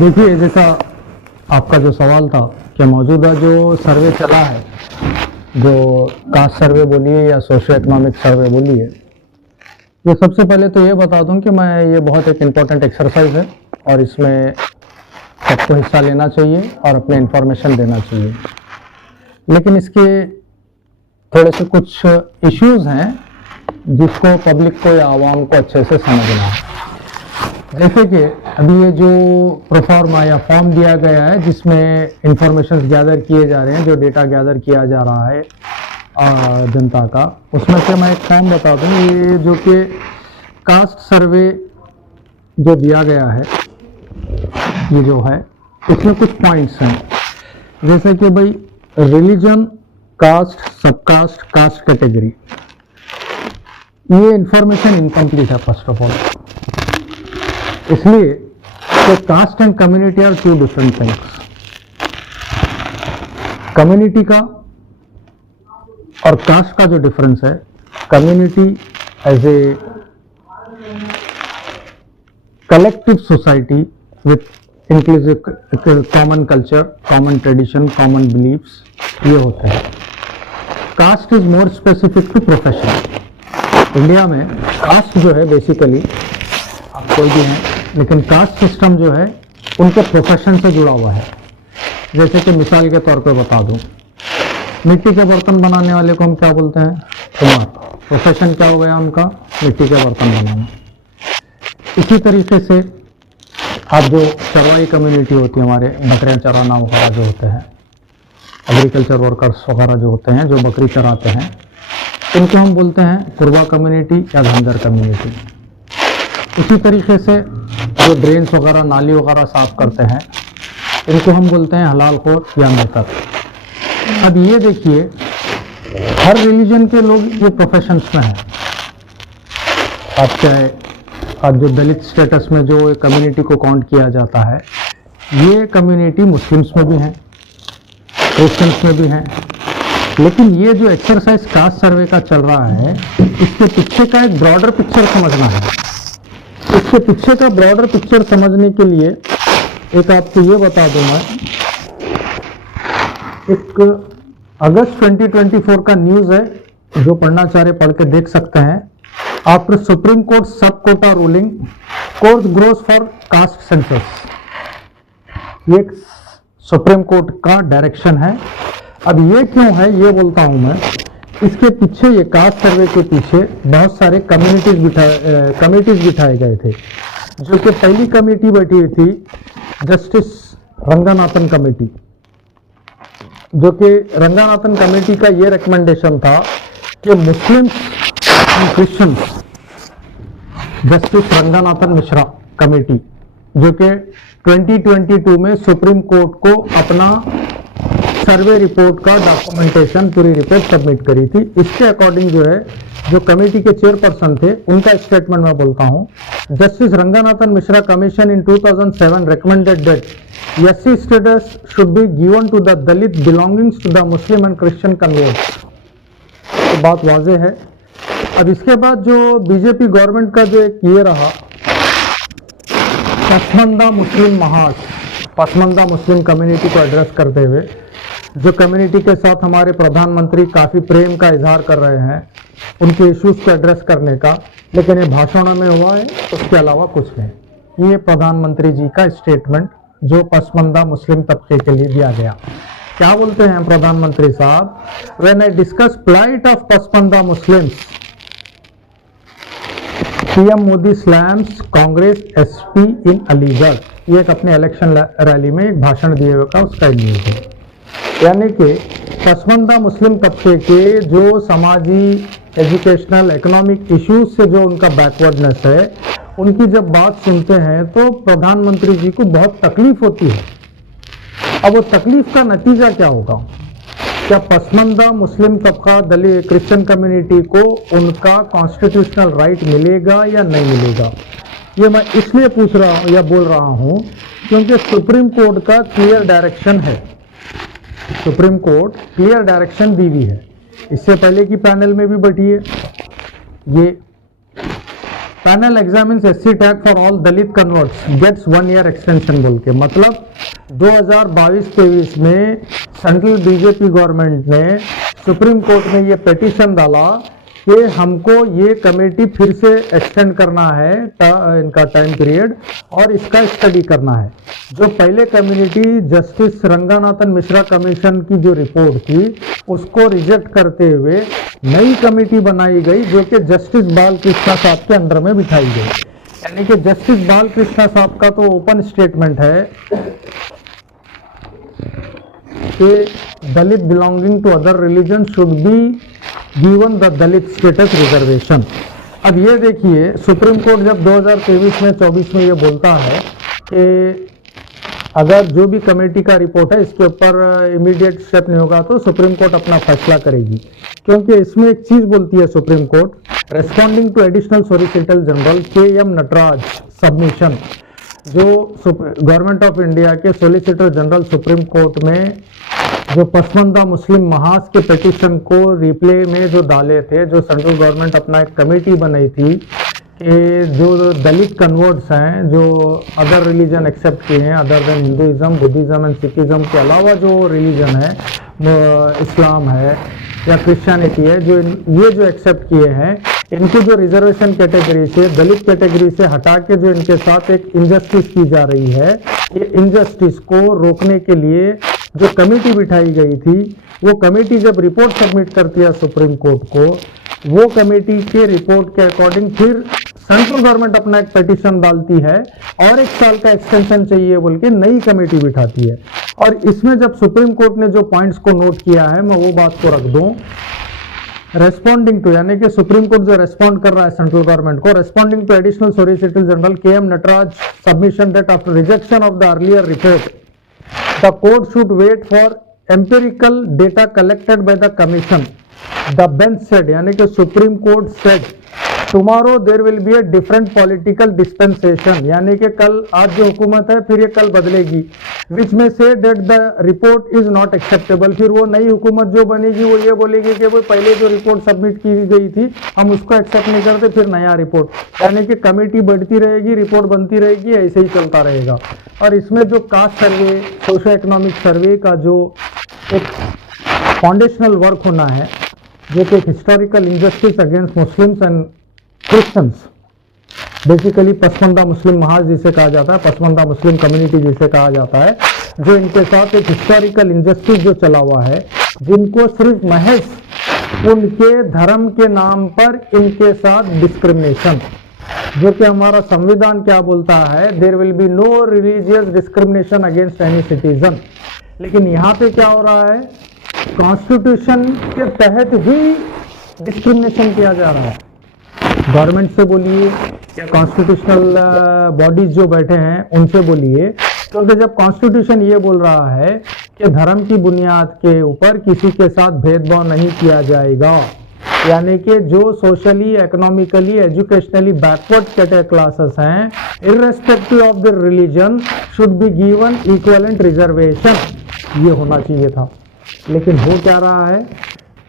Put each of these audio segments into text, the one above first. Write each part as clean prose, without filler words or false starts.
देखिए, जैसा आपका जो सवाल था कि मौजूदा जो सर्वे चला है, जो कास्ट सर्वे बोलिए या सोशो इकोनॉमिक सर्वे बोलिए, ये सबसे पहले तो ये बता दूं कि ये बहुत एक इम्पोर्टेंट एक्सरसाइज है और इसमें सबको हिस्सा लेना चाहिए और अपने इंफॉर्मेशन देना चाहिए। लेकिन इसके थोड़े से कुछ इश्यूज हैं जिसको पब्लिक को या आवाम को अच्छे से समझना है। जैसे कि अभी ये जो प्रोफॉर्मा या फॉर्म दिया गया है जिसमें इंफॉर्मेशन गैदर किए जा रहे हैं, जो डेटा गैदर किया जा रहा है जनता का, उसमें से मैं एक फॉर्म बता दूं। ये जो कि कास्ट सर्वे जो दिया गया है, ये जो है इसमें कुछ पॉइंट्स हैं, जैसे कि भाई religion, caste, subcaste, caste category. ये इंफॉर्मेशन इनकम्प्लीट है फर्स्ट ऑफ ऑल, इसलिए कि caste and community are two different things. Community का और कास्ट का जो डिफरेंस है, community as a collective society with inclusive common culture, common tradition, common beliefs, ये होते हैं। Caste is more specific to profession. India में कास्ट जो है बेसिकली आप कोई भी हैं, लेकिन कास्ट सिस्टम जो है उनके प्रोफेशन से जुड़ा हुआ है। जैसे कि मिसाल के तौर पे बता दूं, मिट्टी के बर्तन बनाने वाले को हम क्या बोलते हैं? कुम्हार। प्रोफेशन क्या हो गया उनका? मिट्टी के बर्तन बनाना। इसी तरीके से आप जो चरवाई कम्युनिटी होती है, हमारे बकरियां चराना वगैरह जो होते हैं, एग्रीकल्चर वर्कर्स वगैरह जो होते हैं, जो बकरी चराते हैं, इनको हम बोलते हैं कुरबा कम्युनिटी या धनगर कम्युनिटी। इसी तरीके से जो ड्रेन्स वगैरह, नाली वगैरह साफ करते हैं, इनको हम बोलते हैं हलालखोर या मृतक। अब ये देखिए, हर रिलीजन के लोग ये प्रोफेशंस में हैं। आप चाहे आज जो दलित स्टेटस में जो कम्युनिटी को काउंट किया जाता है, ये कम्युनिटी मुस्लिम्स में भी हैं, क्रिश्चियंस में भी हैं। लेकिन ये जो एक्सरसाइज कास्ट सर्वे का चल रहा है, इसके पीछे का एक ब्रॉडर पिक्चर समझना है। इसके पीछे का ब्रॉडर पिक्चर समझने के लिए एक आपको ये बता दूं मैं, एक अगस्त 2024 का न्यूज़ है, जो पढ़ना चाह रहे पढ़ के देख सकते हैं। After supreme court sub quota ruling, court grows for caste census. ये सुप्रीम कोर्ट का डायरेक्शन है। अब ये क्यों है ये बोलता हूं मैं। इसके पीछे, ये कास्ट सर्वे के पीछे बहुत सारे कमिटीज बिठाए गए थे। जो कि पहली कमेटी बैठी हुई थी जस्टिस रंगनाथन कमेटी, जो कि रंगनाथन कमेटी का ये रिकमेंडेशन था कि Muslims and Christians, justice Ranganathan Mishra committee, जो कि 2022 में सुप्रीम कोर्ट को अपना सर्वे रिपोर्ट का डॉक्यूमेंटेशन पूरी रिपोर्ट सबमिट करी थी। इसके अकॉर्डिंग जो है, जो कमेटी के चेयरपर्सन थे, उनका स्टेटमेंट मैं बोलता हूं। Justice Ranganathan Mishra commission in 2007 recommended that SC status should be given to the Dalit belonging to the Muslim and Christian converts। तो बात वाजे है। अब इसके बाद जो बीजेपी गवर्नमेंट का जो एक ये रहा, Pasmanda Muslim महाज, Pasmanda Muslim community को एड्रेस करते हुए, जो कम्युनिटी के साथ हमारे प्रधानमंत्री काफ़ी प्रेम का इजहार कर रहे हैं, उनके इश्यूज को एड्रेस करने का, लेकिन ये भाषणों में हुआ है, उसके अलावा कुछ नहीं। ये प्रधानमंत्री जी का स्टेटमेंट जो पसमानदा मुस्लिम तबके के लिए दिया गया। क्या बोलते हैं प्रधानमंत्री साहब? When I discuss plight of Pasmanda Muslims, PM Modi slams Congress SP in Aligarh. ये एक अपने इलेक्शन रैली में एक भाषण दिए हुए का उसका न्यूज है। यानी कि पसमानदा मुस्लिम तबके के जो समाजी, एजुकेशनल, इकोनॉमिक इश्यूज से जो उनका बैकवर्डनेस है, उनकी जब बात सुनते हैं तो प्रधानमंत्री जी को बहुत तकलीफ होती है। अब वो तकलीफ का नतीजा क्या होगा? क्या पसमानदा मुस्लिम तबका, दलित, क्रिश्चियन कम्युनिटी को उनका कॉन्स्टिट्यूशनल राइट मिलेगा या नहीं मिलेगा? ये मैं इसलिए पूछ रहा हूँ या बोल रहा हूँ क्योंकि सुप्रीम कोर्ट का क्लियर डायरेक्शन है। सुप्रीम कोर्ट क्लियर डायरेक्शन दी हुई है। इससे पहले की पैनल में भी बैठी है, ये panel examines SC tag for all Dalit converts gets 1 year extension बोल के, मतलब 2022-23 में सेंट्रल बीजेपी गवर्नमेंट ने सुप्रीम कोर्ट में ये पिटीशन डाला कि हमको ये कमेटी फिर से एक्सटेंड करना है इनका टाइम पीरियड और इसका स्टडी करना है। जो पहले community justice Ranganathan Mishra commission की जो रिपोर्ट थी उसको रिजेक्ट करते हुए नई कमेटी बनाई गई जो कि जस्टिस बालकृष्ण साहब के अंडर में बिठाई गई। यानी कि जस्टिस बालकृष्ण साहब का तो ओपन स्टेटमेंट है कि Dalit belonging to other religion should be given the Dalit status reservation. अब ये देखिए, सुप्रीम कोर्ट जब 2023 में 24 में ये बोलता है कि अगर जो भी कमेटी का रिपोर्ट है इसके ऊपर इमीडिएट स्टेप नहीं होगा तो सुप्रीम कोर्ट अपना फैसला करेगी, क्योंकि इसमें एक चीज बोलती है supreme court, responding to additional solicitor general KM Nataraj submission, जो गवर्नमेंट ऑफ इंडिया के सॉलिसिटर जनरल सुप्रीम कोर्ट में जो पसमानदा मुस्लिम महाज के पिटीशन को रिप्ले में जो डाले थे, जो सेंट्रल गवर्नमेंट अपना एक कमेटी बनाई थी कि जो दलित कन्वर्ट्स हैं जो अदर रिलीजन एक्सेप्ट किए हैं other than Hinduism, Buddhism and Sikhism के अलावा जो रिलीजन है इस्लाम है या क्रिश्चियनिटी है, जो ये जो एक्सेप्ट किए हैं इनकी जो रिजर्वेशन कैटेगरी से दलित कैटेगरी से हटा के जो इनके साथ एक इनजस्टिस की जा रही है, ये इनजस्टिस को रोकने के लिए जो कमेटी बिठाई गई थी, वो कमेटी जब रिपोर्ट सबमिट करती है सुप्रीम कोर्ट को, वो कमेटी के रिपोर्ट के अकॉर्डिंग फिर सेंट्रल गवर्नमेंट अपना एक पिटीशन डालती है और 1 साल का एक्सटेंशन चाहिए बोल के नई कमेटी बिठाती है। और इसमें जब सुप्रीम कोर्ट ने जो पॉइंट्स को नोट किया है, मैं वो बात को रख दूं, रेस्पॉन्डिंग टू, यानी कि सुप्रीम कोर्ट जो रेस्पॉन्ड कर रहा है सेंट्रल गवर्नमेंट को, responding to additional solicitor general KM Nataraj submission that after rejection of the earlier report the court should wait for empirical data collected by the commission. The bench said, यानी कि supreme court said tomorrow there will be a different political dispensation, यानी कि कल आज जो हुकूमत है फिर ये कल बदलेगी, which may say that the report is not acceptable। फिर वो नई हुकूमत जो बनेगी वो ये बोलेगी कि वो पहले जो रिपोर्ट सबमिट की गई थी हम उसको एक्सेप्ट नहीं करते, फिर नया रिपोर्ट, यानी कि कमेटी बढ़ती रहेगी, रिपोर्ट बनती रहेगी, ऐसे ही चलता रहेगा। और इसमें जो कास्ट सर्वे, सोशो इकोनॉमिक सर्वे का जो एक फाउंडेशनल वर्क होना है, जो कि एक historical injustice against Muslims and Christians, basically Pasmanda Muslim Mahaz जिसे कहा जाता है, पसमानदा मुस्लिम कम्युनिटी जिसे कहा जाता है, जो इनके साथ एक हिस्टोरिकल इंजस्टिस जो चला हुआ है, जिनको सिर्फ महज उनके धर्म के नाम पर इनके साथ डिस्क्रिमिनेशन, जो कि हमारा संविधान क्या बोलता है, there will be no religious discrimination against any citizen. लेकिन यहाँ पे क्या हो रहा है, कॉन्स्टिट्यूशन के तहत ही डिस्क्रिमिनेशन किया जा रहा है। गवर्नमेंट से बोलिए या कॉन्स्टिट्यूशनल बॉडीज जो बैठे हैं उनसे बोलिए, क्योंकि जब कॉन्स्टिट्यूशन ये बोल रहा है कि धर्म की बुनियाद के ऊपर किसी के साथ भेदभाव नहीं किया जाएगा, यानी कि जो socially, economically, educationally backward category classes हैं, irrespective of the religion should be given equivalent reservation, ये होना चाहिए था। लेकिन हो क्या रहा है,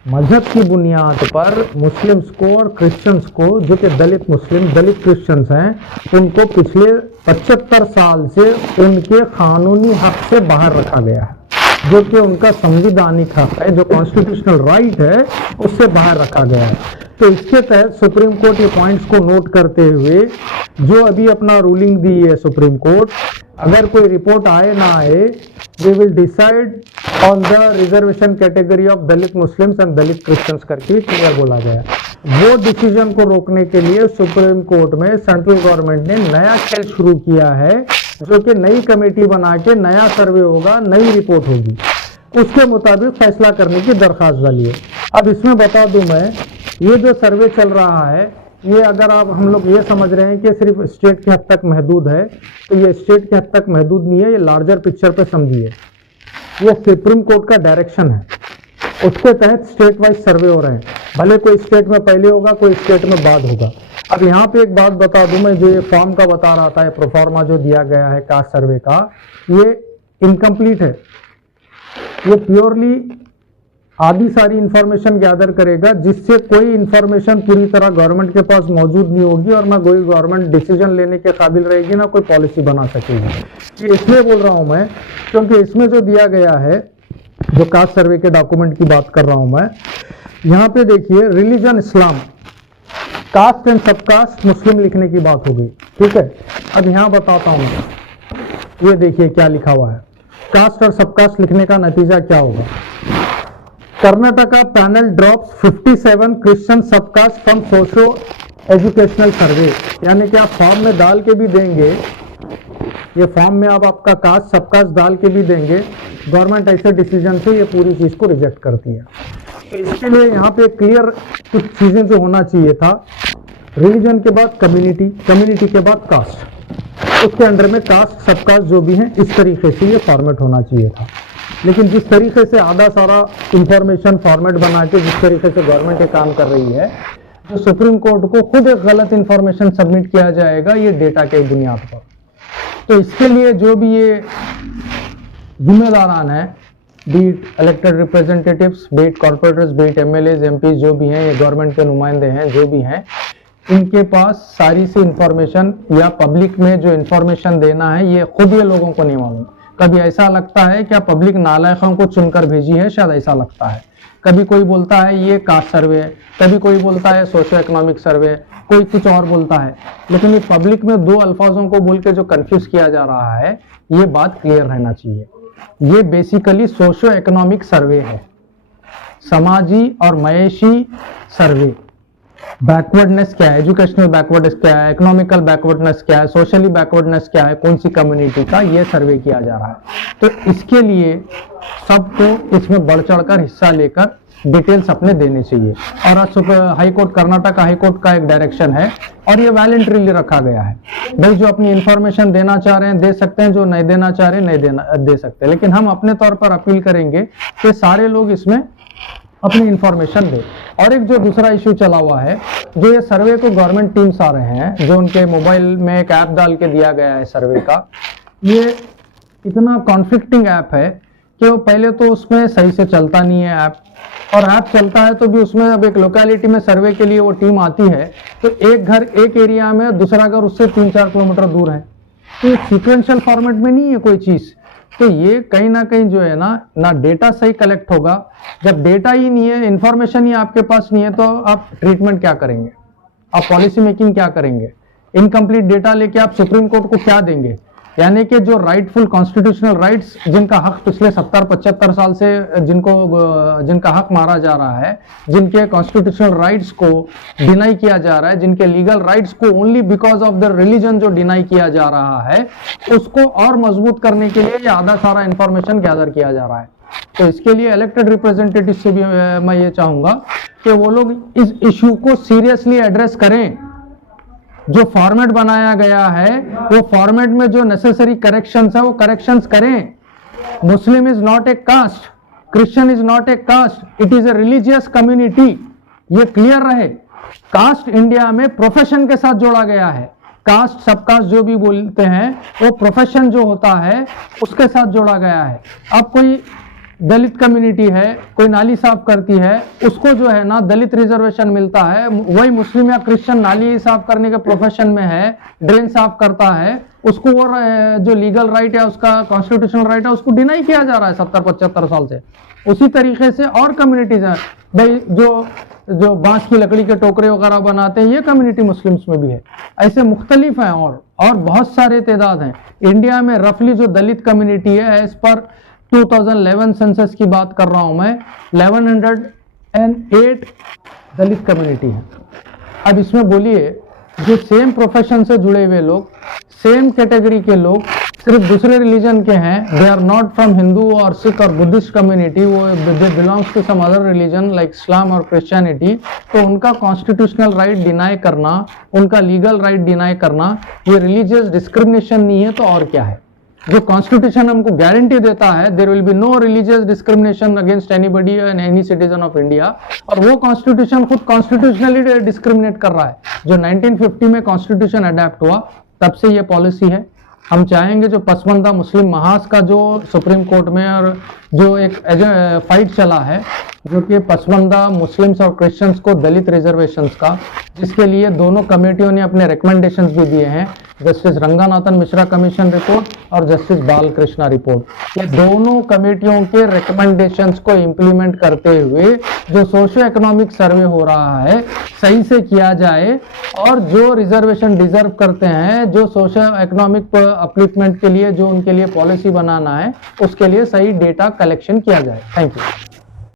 मजहब की बुनियाद पर मुस्लिम्स को और क्रिश्चियंस को, जो कि दलित मुस्लिम, दलित क्रिश्चियंस हैं, उनको पिछले 75 साल से उनके कानूनी हक से बाहर रखा गया है, जो कि उनका संविधानिक हक है, जो कॉन्स्टिट्यूशनल राइट है, उससे बाहर रखा गया है। तो इसके तहत सुप्रीम कोर्ट ये पॉइंट्स को नोट करते हुए जो अभी अपना रूलिंग दी है सुप्रीम कोर्ट, अगर कोई रिपोर्ट आए ना आए, they will decide on the reservation category of Dalit Muslims and Dalit Christians करके क्लियर बोला गया। वो डिसीजन को रोकने के लिए सुप्रीम कोर्ट में सेंट्रल गवर्नमेंट ने नया खेल शुरू किया है, जो कि नई कमेटी बना के नया सर्वे होगा, नई रिपोर्ट होगी, उसके मुताबिक फैसला करने की दरखास्त डाली है। अब इसमें बता दूं मैं, ये जो सर्वे चल रहा है, ये अगर आप हम लोग ये समझ रहे हैं कि सिर्फ स्टेट के हद तक महदूद है, तो ये स्टेट के हद तक महदूद नहीं है, ये लार्जर पिक्चर पे समझिए। ये सुप्रीम कोर्ट का डायरेक्शन है, उसके तहत स्टेट वाइज सर्वे हो रहे हैं, भले कोई स्टेट में पहले होगा, कोई स्टेट में बाद होगा। अब यहाँ पे एक बात बता दूं मैं, जो ये फॉर्म का बता रहा था, ये प्रोफार्मा जो दिया गया है कास्ट सर्वे का, ये इनकम्प्लीट है, ये प्योरली आदि सारी इंफॉर्मेशन गैदर करेगा, जिससे कोई इंफॉर्मेशन पूरी तरह गवर्नमेंट के पास मौजूद नहीं होगी और ना कोई गवर्नमेंट डिसीजन लेने के काबिल रहेगी, ना कोई पॉलिसी बना सकेगी। ये इसलिए बोल रहा हूं मैं क्योंकि इसमें जो दिया गया है, जो कास्ट सर्वे के डॉक्यूमेंट की बात कर रहा हूं मैं, यहाँ पे देखिए religion Islam, caste and subcaste Muslim लिखने की बात हो गई, ठीक है। अब यहाँ बताता हूँ, ये देखिए क्या लिखा हुआ है, कास्ट और सबकास्ट लिखने का नतीजा क्या होगा। Karnataka panel drops 57 Christian subcaste from socio educational survey, यानी कि आप फॉर्म में डाल के भी देंगे, ये फॉर्म में आप आपका कास्ट सबकास्ट डाल के भी देंगे, गवर्नमेंट ऐसे डिसीजन से ये पूरी चीज को रिजेक्ट करती है। तो इसके लिए यहाँ पे क्लियर कुछ चीजें जो होना चाहिए था, रिलीजन के बाद कम्युनिटी, कम्युनिटी के बाद कास्ट, उसके अंडर में कास्ट सबकास्ट जो भी है, इस तरीके से ये फॉर्मेट होना चाहिए था। लेकिन जिस तरीके से आधा सारा इंफॉर्मेशन फॉर्मेट बना के जिस तरीके से गवर्नमेंट ये काम कर रही है, जो सुप्रीम कोर्ट को खुद एक गलत इंफॉर्मेशन सबमिट किया जाएगा ये डेटा के बुनियाद पर। तो इसके लिए जो भी ये जिम्मेदारान है, be it elected representatives, be it corporators, be it MLAs, MP जो भी हैं, ये गवर्नमेंट के नुमाइंदे हैं जो भी हैं, इनके पास सारी सी इंफॉर्मेशन या पब्लिक में जो इंफॉर्मेशन देना है ये खुद ये लोगों को नहीं मालूम। कभी ऐसा लगता है क्या पब्लिक नालायकों को चुनकर भेजी है, शायद ऐसा लगता है। कभी कोई बोलता है ये कास्ट सर्वे है, कभी कोई बोलता है सोशो इकोनॉमिक सर्वे, कोई कुछ और बोलता है, लेकिन ये पब्लिक में दो अल्फाजों को बोल के जो कंफ्यूज किया जा रहा है, ये बात क्लियर रहना चाहिए। ये बेसिकली सोशो इकोनॉमिक सर्वे है, समाजी और मयेशी सर्वे। बैकवर्डनेस क्या है, एजुकेशनल बैकवर्डनेस क्या है, इकोनॉमिकल बैकवर्डनेस क्या है, सोशली बैकवर्डनेस क्या है, कौन सी कम्युनिटी का, ये सर्वे किया जा रहा है। तो इसके लिए सबको इसमें बढ़ चढ़कर हिस्सा लेकर डिटेल्स अपने देने चाहिए। और आज high court, Karnataka high court का एक डायरेक्शन है और ये वॉलंटरीली रखा गया है, भाई जो अपनी इंफॉर्मेशन देना चाह रहे हैं दे सकते हैं, जो नहीं देना चाह रहे हैं नहीं दे सकते। लेकिन हम अपने तौर पर अपील करेंगे कि सारे लोग इसमें अपनी इंफॉर्मेशन दे। और एक जो दूसरा इश्यू चला हुआ है, जो ये सर्वे को गवर्नमेंट टीम्स आ रहे हैं, जो उनके मोबाइल में एक ऐप डाल के दिया गया है सर्वे का, ये इतना कॉन्फ्लिक्टिंग ऐप है कि वो पहले तो उसमें सही से चलता नहीं है ऐप, और ऐप चलता है तो भी उसमें अब एक लोकेलिटी में सर्वे के लिए वो टीम आती है तो एक घर एक एरिया में, दूसरा घर उससे 3-4 किलोमीटर दूर है, तो सीक्वेंशियल फॉर्मेट में नहीं है कोई चीज। तो ये कहीं ना कहीं जो है ना डेटा सही कलेक्ट होगा। जब डेटा ही नहीं है, इंफॉर्मेशन ही आपके पास नहीं है, तो आप ट्रीटमेंट क्या करेंगे, आप पॉलिसी मेकिंग क्या करेंगे? इनकम्प्लीट डेटा लेके आप सुप्रीम कोर्ट को क्या देंगे? यानी कि जो राइटफुल कॉन्स्टिट्यूशनल राइट्स, जिनका हक पिछले 70-75 साल से जिनका हक मारा जा रहा है, जिनके कॉन्स्टिट्यूशनल राइट्स को डिनाई किया जा रहा है, जिनके लीगल राइट्स को only because of the religion जो डिनाई किया जा रहा है, उसको और मजबूत करने के लिए ये आधा सारा इंफॉर्मेशन गैदर किया जा रहा है। तो इसके लिए इलेक्टेड रिप्रेजेंटेटिव से भी मैं ये चाहूंगा कि वो लोग इस इश्यू को सीरियसली एड्रेस करें। जो फॉर्मेट बनाया गया है वो फॉर्मेट में जो नेसेसरी करेक्शंस है वो करेक्शंस करें। Muslim is not a caste, Christian is not a caste, it is a religious community, ये क्लियर रहे। कास्ट इंडिया में प्रोफेशन के साथ जोड़ा गया है, कास्ट सबकास्ट जो भी बोलते हैं वो प्रोफेशन जो होता है उसके साथ जोड़ा गया है। अब कोई दलित कम्युनिटी है, कोई नाली साफ करती है, उसको जो है ना दलित रिजर्वेशन मिलता है, वही मुस्लिम या क्रिश्चियन नाली साफ करने के प्रोफेशन में है, ड्रेन साफ करता है, उसको और जो लीगल राइट है, उसका कॉन्स्टिट्यूशनल राइट है, उसको डिनाई किया जा रहा है 70-75 साल से। उसी तरीके से और कम्युनिटीज हैं भाई, जो बांस की लकड़ी के टोकरे वगैरह बनाते हैं, ये कम्युनिटी मुस्लिम्स में भी है। ऐसे मुख्तलिफ हैं और बहुत सारे तादाद हैं। इंडिया में रफली जो दलित कम्युनिटी है, इस पर 2011 सेंसस की बात कर रहा हूं मैं, 1108 दलित कम्युनिटी है। अब इसमें बोलिए जो सेम प्रोफेशन से जुड़े हुए लोग, सेम कैटेगरी के लोग, सिर्फ दूसरे रिलीजन के हैं, they are not from Hindu और सिख और बुद्धिस्ट कम्युनिटी, वो they belongs to some other religion like Islam और क्रिश्चियनिटी, तो उनका कॉन्स्टिट्यूशनल राइट डिनाई करना, उनका लीगल राइट डिनाई करना, ये रिलीजियस डिस्क्रिमिनेशन नहीं है तो और क्या है? जो कॉन्स्टिट्यूशन हमको गारंटी देता है there will be no religious discrimination against anybody and any citizen of India, और वो कॉन्स्टिट्यूशन खुद कॉन्स्टिट्यूशनली डिस्क्रिमिनेट कर रहा है। जो 1950 में कॉन्स्टिट्यूशन अडेप्ट हुआ तब से ये पॉलिसी है। हम चाहेंगे जो पसमंदा मुस्लिम महाज का जो सुप्रीम कोर्ट में और जो एक फाइट चला है जो कि पसमानदा मुस्लिम्स और क्रिश्चियंस को दलित रिजर्वेशंस का, जिसके लिए दोनों कमेटियों ने अपने रिकमेंडेशंस भी दिए हैं, justice Ranganathan Mishra commission report और जस्टिस बालकृष्णा रिपोर्ट। ये दोनों कमेटियों के रिकमेंडेशंस को इम्प्लीमेंट करते हुए जो सोशियो इकोनॉमिक सर्वे हो रहा है सही से किया जाए और जो रिजर्वेशन डिजर्व करते हैं, जो सोशियो इकोनॉमिक अपलिफ्टमेंट के लिए जो उनके लिए पॉलिसी बनाना है, उसके लिए सही डेटा कलेक्शन किया जाए। Thank you.